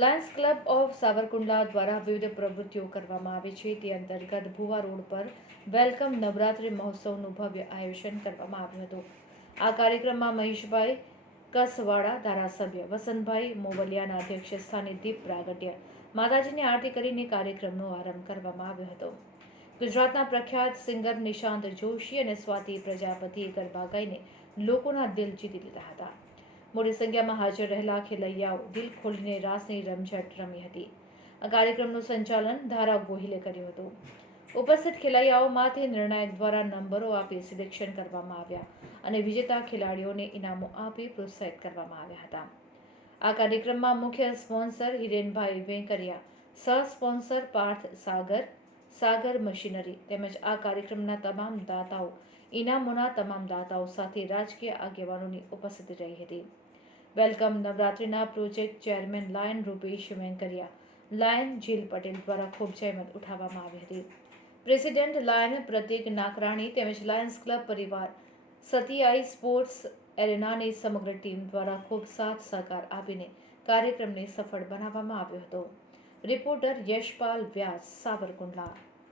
Lions club of Savarkundla દ્વારા વિવિધ પ્રવૃત્તિઓ કરવામાં આવે છે. તે અંતર્ગત ભુવા રોડ પર વેલકમ નવરાત્રિ મહોત્સવનું ભવ્ય આયોજન કરવામાં આવ્યું હતું. આ કાર્યક્રમમાં મહેશભાઈ કસવાડા, ધારાસભ્ય વસંતભાઈ મોવલિયાના અધ્યક્ષ સ્થાને દીપ પ્રાગટ્ય, માતાજીની આરતી કરીને કાર્યક્રમનો આરંભ કરવામાં આવ્યો હતો. ગુજરાતના પ્રખ્યાત સિંગર નિશાંત જોશી અને સ્વાતિ પ્રજાપતિએ ગરબા ગાઈને લોકોના દિલ જીતી લીધા હતા. મોટી સંખ્યામાં હાજર રહેલા ખેલૈયાઓ દિલ ખોલીને રાસની રમઝટ રમી હતી. આ કાર્યક્રમનું સંચાલન ધારા ગોહિલે કર્યું હતું. ઉપસ્થિત ખેલૈયાઓમાંથી નિર્ણાયક દ્વારા નંબરો આપી સિલેક્શન કરવામાં આવ્યા અને વિજેતા ખેલાડીઓને ઇનામો આપી પ્રોત્સાહિત કરવામાં આવ્યા હતા. આ કાર્યક્રમમાં મુખ્ય સ્પોન્સર હિરેનભાઈ વેંકરિયા, સહ સ્પોન્સર પાર્થ સાગર મશીનરી તેમજ આ કાર્યક્રમના તમામ દાતાઓ, ઇનામોના તમામ દાતાઓ સાથે રાજકીય આગેવાનોની ઉપસ્થિતિ રહી હતી. વેલકમ નવરાત્રિના project chairman lion Rupesh Venkariya, lion Jeel Patel દ્વારા ખૂબ જહેમત ઉઠાવવામાં આવી હતી. પ્રેસિડેન્ટ લાયન પ્રતીક નાકરાણી તેમજ લાયન્સ ક્લબ પરિવાર, સતિયાઈ સ્પોર્ટ્સ એરેનાની સમગ્ર ટીમ દ્વારા ખૂબ સાથ સહકાર આપીને કાર્યક્રમને સફળ બનાવવામાં આવ્યો હતો. રિપોર્ટર યશપાલ વ્યાસ, સાવરકુંડલા.